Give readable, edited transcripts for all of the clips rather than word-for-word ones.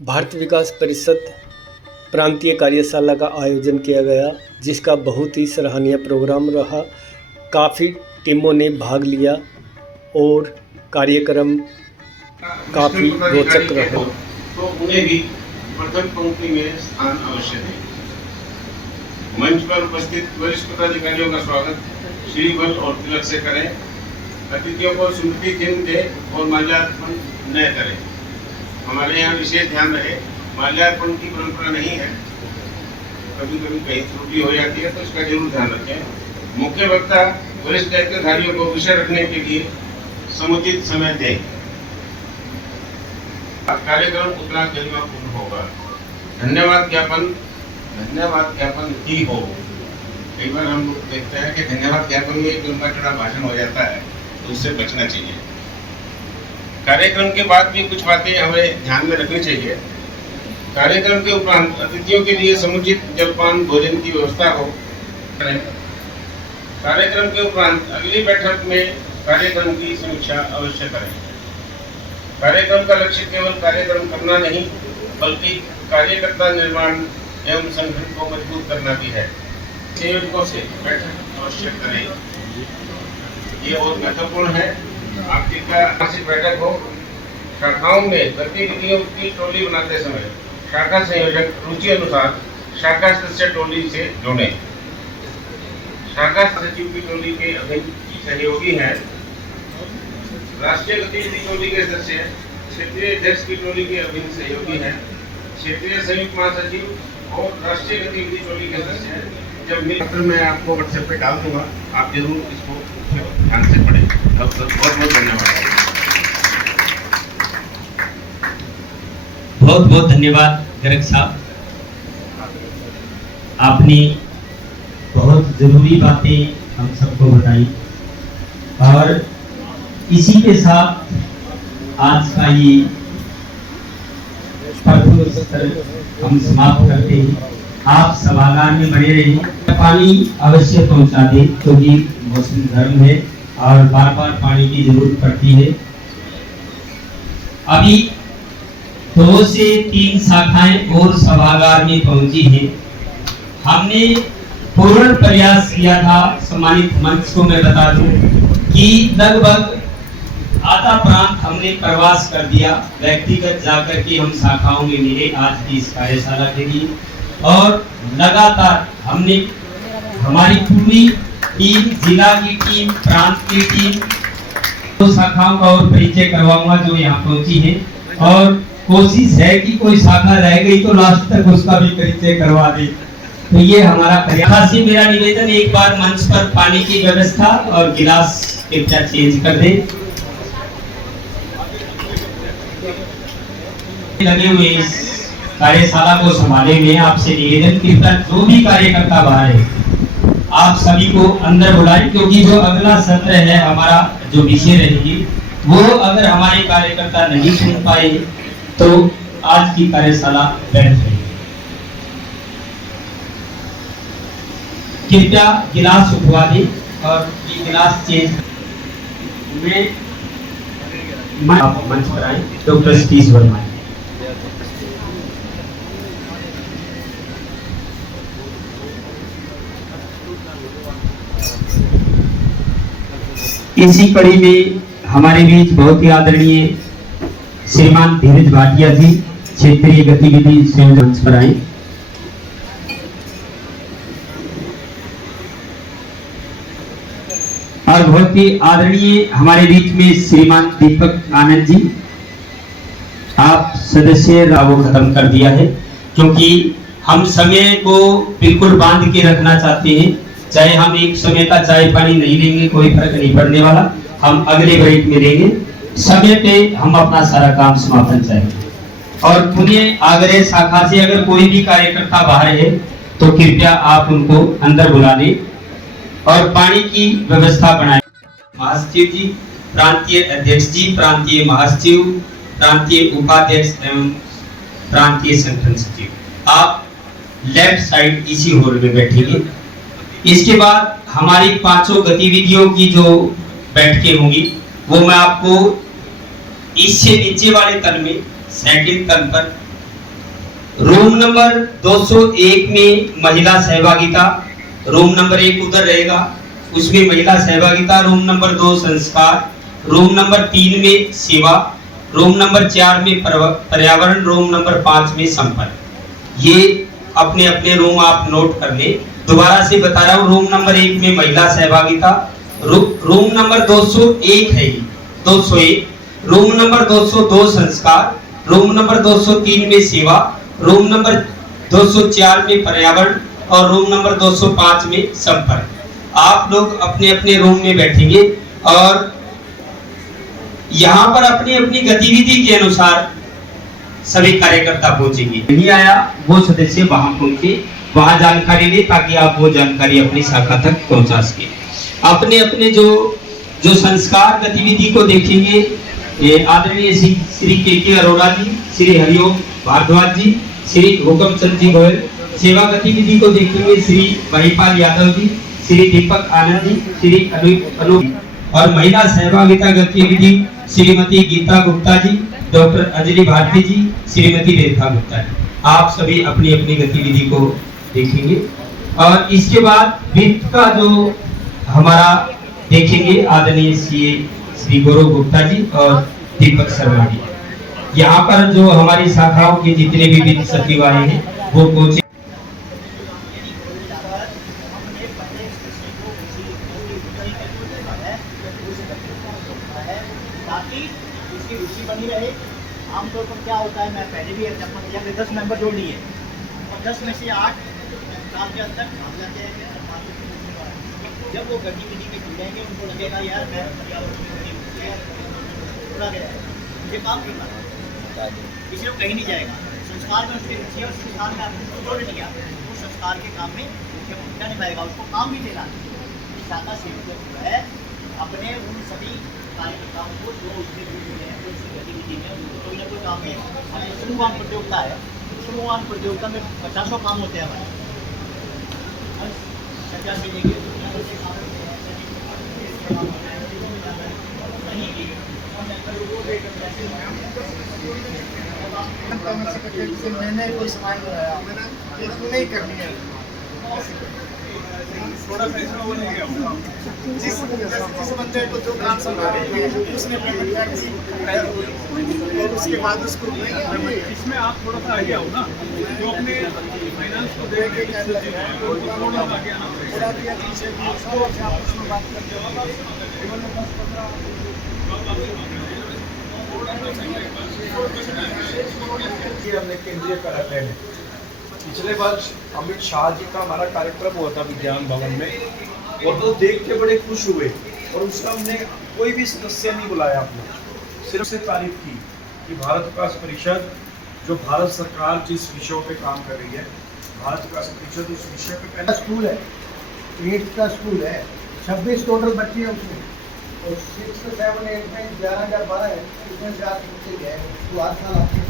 भारत विकास परिषद प्रांतीय कार्यशाला का आयोजन किया गया, जिसका बहुत ही सराहनीय प्रोग्राम रहा। काफ़ी टीमों ने भाग लिया और कार्यक्रम काफ़ी रोचक रहा। तो उन्हें भी प्रथम पंक्ति में स्थान अवश्य दें। मंच पर उपस्थित वरिष्ठ पदाधिकारियों का स्वागत श्रीफल और तिलक से करें। अतिथियों को स्मृति चिन्ह दें और माल्यार्पण न करें। हमारे यहाँ विशेष ध्यान रहे, माल्यार्पण की परंपरा नहीं है, कभी कभी कहीं त्रुटि हो जाती है, तो इसका जरूर ध्यान रखें। मुख्य वक्ता वरिष्ठ दायित्वधारियों को विषय रखने के लिए समुचित समय दें। कार्यक्रम उतना गरिमापूर्ण होगा। धन्यवाद ज्ञापन ही हो। कई बार हम लोग देखते हैं कि धन्यवाद ज्ञापन में एक लंबा चौड़ा भाषण हो जाता है, तो उससे बचना चाहिए। कार्यक्रम के बाद भी कुछ बातें हमें ध्यान में रखनी चाहिए। कार्यक्रम के उपरांत अतिथियों के लिए समुचित जलपान भोजन की व्यवस्था हो। कार्यक्रम के उपरांत अगली बैठक में कार्यक्रम की समीक्षा अवश्य करें। कार्यक्रम का लक्ष्य केवल कार्यक्रम करना नहीं, बल्कि कार्यकर्ता निर्माण एवं संगठन को मजबूत करना भी है। संयोजकों से बैठक अवश्य करें, ये बहुत महत्वपूर्ण है। आपकी मासिक बैठक हो। शाखाओं में गतिविधियों की टोली बनाते समय शाखा संयोजक रुचि अनुसार शाखा सदस्य टोली से जोड़ें। शाखा सचिव की टोली के अभिन्न सहयोगी हैं। राष्ट्रीय गतिविधि टोली के सदस्य क्षेत्रीय अध्यक्ष की टोली के अभिन्न सहयोगी हैं। क्षेत्रीय संयुक्त महासचिव और राष्ट्रीय गतिविधि टोली के सदस्य हैं। जब मिलकर मैं आपको व्हाट्सएप पे डाल दूंगा, आप जरूर इसको ध्यान से पढ़ें। बहुत बहुत धन्यवाद। बहुत बहुत धन्यवाद गर्ग साहब, आपने बहुत जरूरी बातें हम सबको बताई और इसी के साथ आज का ये हम समाप्त करते हैं। आप सभागार में बने रहिए। पानी अवश्य पहुंचा दें, क्योंकि मौसम गर्म है और बार बार पानी की जरूरत पड़ती है। अभी 2 से 3 शाखाएं और सभागार में पहुंची हैं। हमने पूर्ण प्रयास किया था, सम्मानित मंच को मैं बता दूं कि लगभग आधा प्रांत हमने प्रवास कर दिया। व्यक्तिगत जाकर के हम शाखाओं में मिले आज की इस कार्यशाला के लिए, और लगातार हमने हमारी पूरी टीम, जिला की टीम, प्रांत की टीम, तो शाखाओं का और परिचय करवाऊंगा जो यहाँ पहुंची है, और कोशिश है कि कोई शाखा रह गई तो लास्ट तक उसका भी परिचय करवा दे। तो ये हमारा प्रयास है। मेरा निवेदन, एक बार मंच पर पानी की व्यवस्था और गिलास कृपया चेंज कर दे। लगे हुए इस कार्यशाला को संभाले में आपसे निवेदन, कृपया जो भी कार्यकर्ता बाहर है आप सभी को अंदर बुलाएं, क्योंकि जो अगला सत्र है हमारा, जो विषय रहेगी, वो अगर हमारे कार्यकर्ता नहीं सुन पाए तो आज की कार्यशाला व्यर्थ रहेगी। कृपया गिलास उठवा दें और ये गिलास चेंज में आप मंच पर आए। डॉक्टर सतीश वर्मा। इसी कड़ी में हमारे बीच बहुत ही आदरणीय श्रीमान धीरज भाटिया जी, क्षेत्रीय गतिविधि संयोजक, मंच पर आए। और बहुत ही आदरणीय हमारे बीच में श्रीमान दीपक आनंद जी, आप सदस्य राव खत्म कर दिया है, क्योंकि हम समय को बिल्कुल बांध के रखना चाहते हैं। चाहे हम एक समय का चाय पानी नहीं लेंगे, कोई फर्क नहीं पड़ने वाला, हम अगले ब्रेक में लेंगे। समय पे हम अपना सारा काम समापन चाहेंगे। और पुनः आगरे शाखा से अगर कोई भी कार्यकर्ता बाहर है तो कृपया आप उनको अंदर बुला लें और पानी की व्यवस्था बनाएं। महासचिव जी, प्रांतीय अध्यक्ष जी, प्रांतीय महासचिव, प्रांतीय उपाध्यक्ष एवं प्रांतीय संगठन सचिव, आप लेफ्ट साइड इसी हॉल में बैठेंगे। इसके बाद हमारी 5 गतिविधियों की जो बैठकें होंगी वो मैं आपको इससे नीचे वाले तल में, सेकंड तल पर रूम नंबर 201 में महिला सहभागिता, रूम नंबर 1 उधर रहेगा, उसमें महिला सहभागिता। रूम नंबर 2 संस्कार, रूम नंबर 3 में सेवा, रूम नंबर 4 में पर्यावरण, रूम नंबर 5 में संपर्क। ये अपने अपने रूम आप नोट कर ले। दोबारा से बता रहा हूँ, रूम नंबर 1 में महिला सहभागिता, रूम नंबर 201 है ये, 201। रूम नंबर 202 संस्कार, रूम नंबर 203 में सेवा, रूम नंबर 204 में पर्यावरण और रूम नंबर 205 में संपर्क। आप लोग अपने अपने रूम में बैठेंगे और यहाँ पर अपनी अपनी गतिविधि के अनुसार सभी कार्यकर्ता पहुंचेंगे। नहीं आया वो सदस्य वहां पहुंचे, वहां जानकारी ले, ताकि आप वो जानकारी अपनी शाखा तक पहुंचा सके। अपने अपने जो संस्कार गतिविधि को देखेंगे, ये आदरणीय श्री के अरोड़ा जी, श्री हरिओम भारद्वाज जी, श्री हुकम चंद जी गोयल। सेवा गतिविधि को देखेंगे, श्री महिपाल यादव जी, श्री दीपक आनंद जी, श्री अनूप। और महिला सहभागिता गतिविधि श्रीमती गीता गुप्ता जी, डॉक्टर अंजलि भारती जी, श्रीमती रेखा गुप्ता जी। आप सभी अपनी अपनी गतिविधि को देखेंगे और इसके बाद वित्त का जो हमारा देखेंगे आदरणीय श्री गौरव गुप्ता जी और दीपक शर्मा जी। यहाँ पर जो हमारी शाखाओं के जितने भी वित्त सचिव आए हैं वो पहुंचे। ताकि उसकी रुचि बनी रहे। आमतौर पर क्या होता है, मैं पहले भी एग्जाम्पल दिया कि 10 मेंबर जोड़ लिए और 10 में से 8 साल के अंदर भाग जाते हैं। जब वो गतिविधि में जुड़ेंगे उनको लगेगा यार मैं मुझे काम करना है, किसी को कहीं नहीं जाएगा। संस्कार में उसकी रुचि है, उस संस्कार में आपको जोड़ लिया, वो संस्कार के काम में मुख्य भूमिका निभाएगा, उसको काम भी देना। शाखा सेवक जो है अपने उन सभी कार्यकर्ताओं को जो उसके जुड़े हैं, जो उसकी गतिविधि में उनको कोई ना कोई काम है। हमारी समूहवान प्रतियोगिता है, समूहवान प्रतियोगिता में 50 काम होते हैं हमारे। चर्चा से लेके मैंने कोई सामान बनाया, मैंने नहीं करनी है। जिस बंदे को जो काम संभाले उसने और उसके बाद उसको इसमें आप थोड़ा सा आगे आओ ना, जो अपने फाइनेंस को दे के थोड़ा आगे आना पड़ेगा। बात करते हमने केंद्रीय कार्यालय में पिछले वर्ष अमित शाह जी का हमारा कार्यक्रम हुआ था विज्ञान भवन में, और तो देख के बड़े खुश हुए और उसका हमने कोई भी सदस्य नहीं बुलाया, आपने सिर्फ से तारीफ की कि भारत विकास परिषद जो भारत सरकार जिस विषयों पे काम कर रही है, भारत विकास परिषद उस विषय पे पहले स्कूल है, 8 का स्कूल है, 26 टोटल बच्चे हैं उसमें, और 6, 7, 8 में 11 या 12 है, उसमें से 8 बच्चे गए, तो 8 साल आपके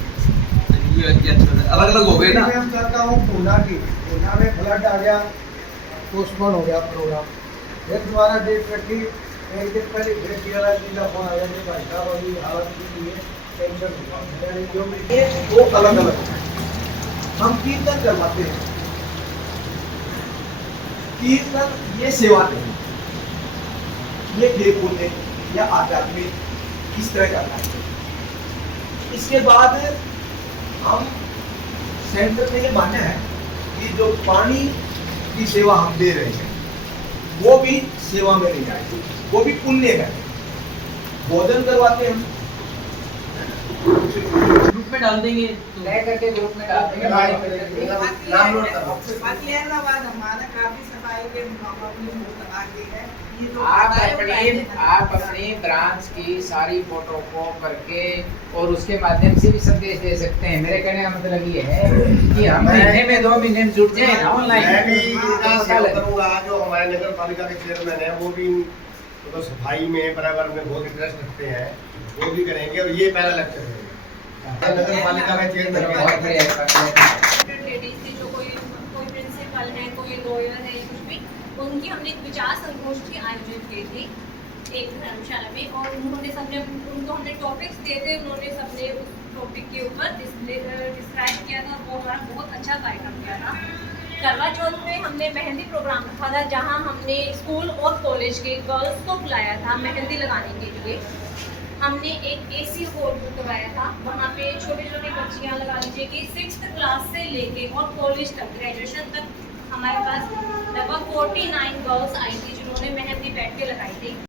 अलग अलग हो गए ना। मैं करता हूँ पूना में फ्लड आ गया, पोस्टपोन हो गया प्रोग्राम, फिर दोबारा डेट रखी, एक दिन पहले फिर जिला फोन आया कि भाई साहब अभी हालत के लिए टेंशन जो भी वो अलग अलग हम कीर्तन करवाते हैं। कीर्तन ये सेवा नहीं, ये खेल कूदने या आध्यात्मिक इस तरह करना है। इसके बाद हम सेंटर में ये मानना है कि जो पानी की सेवा हम दे रहे हैं वो भी सेवा में नहीं जाएगी, वो भी पुण्य है। भोजन करवाते हैं, ग्रुप में डाल देंगे, तय करके ग्रुप में डाल देंगे। नाम नोट करो। हमारा काफी सफाई के अपनी आगे है। आप अपनी ब्रांच की सारी फोटो को करके और उसके माध्यम से भी संदेश दे सकते हैं। मेरे कहने का मतलब ये है कि हम महीने में 2 महीने में जुट जाए ना ऑनलाइन। मैं भी करूँगा, जो हमारे नगर पालिका के चेयरमैन है वो भी तो सफाई में बराबर में बहुत इंटरेस्ट रखते हैं, वो भी करेंगे। और ये पहला लेक्चर है नगर पालिका के चेयरमैन। बहुत बढ़िया। लेडीज जो कोई प्रिंसिपल है, कोई लॉयर है, कुछ भी, उनकी हमने एक विचार संगोष्ठी आयोजित की थी एक धर्मशाला में, और उन्होंने सबने उनको हमने टॉपिक्स दिए थे, उन्होंने सबने उस टॉपिक के ऊपर डिस्क्राइब किया था। वो हमारा बहुत अच्छा कार्यक्रम किया था। करवा चौथ में हमने मेहंदी प्रोग्राम रखा था, जहां हमने स्कूल और कॉलेज के गर्ल्स को बुलाया था मेहंदी लगाने के लिए। हमने एक AC हॉल बुक करवाया था, वहाँ पे छोटी छोटी बच्चियाँ लगा लीजिए कि 6th क्लास से लेके और कॉलेज तक, ग्रेजुएशन तक हमारे पास लगभग 49 गर्ल्स आई थी जिन्होंने मेहंदी बैठ के लगाई थी।